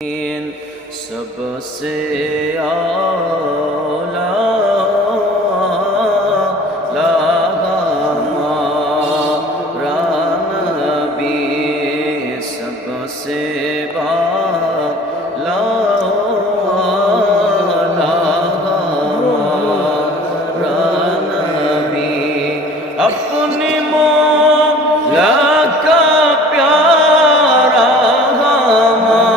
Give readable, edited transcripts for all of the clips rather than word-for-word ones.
सबसे आला हमारा नबी, सबसे बाला हमारा नबी, अपने मौला का प्यारा हमारा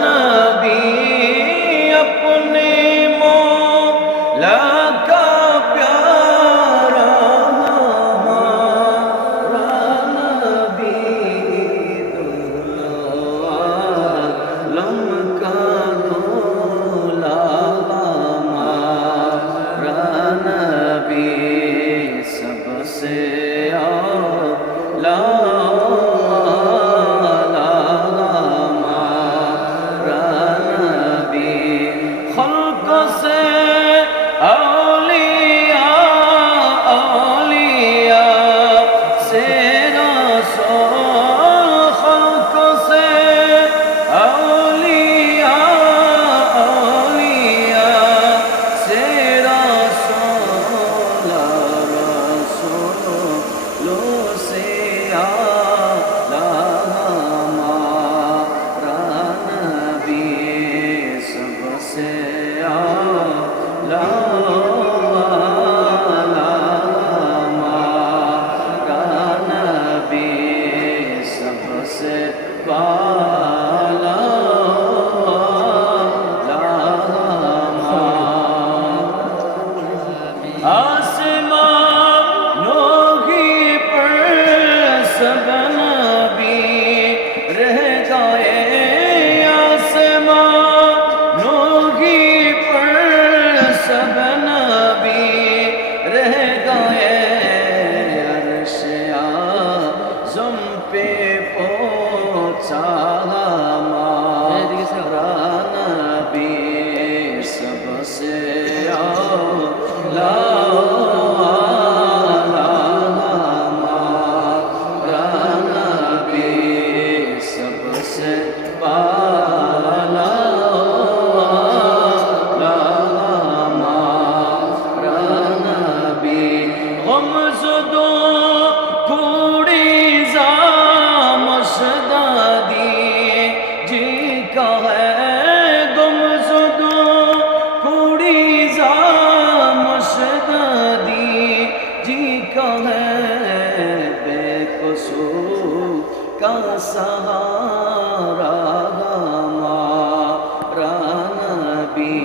नबी, अपने मौला का प्यारा हमारा नबी, दुल्हा का दूल्हा हमारा नबी, सबसे आला हमारा नबी, खल्क से औलिया, औलिया से रसूल, खल्क से औलिया, औलिया से रसूल, रसूलों से आला हमारा नबी, सबसे आला हमारा नबी, सबसे आला हमारा, आसमानों की पर सब नबी रह गए, आसमानों की पर सब नबी रह गए, अर्श आज़म पे पहुंचा हमारा नबी, सबसे आला हमारा नबी, सबसे आला हमारा नबी, गमज़दों कूड़ी मशदादी जी का है, गमज़दों कूड़ी मशदादी जी का है, बेकसूर का सहारा हमारा नबी,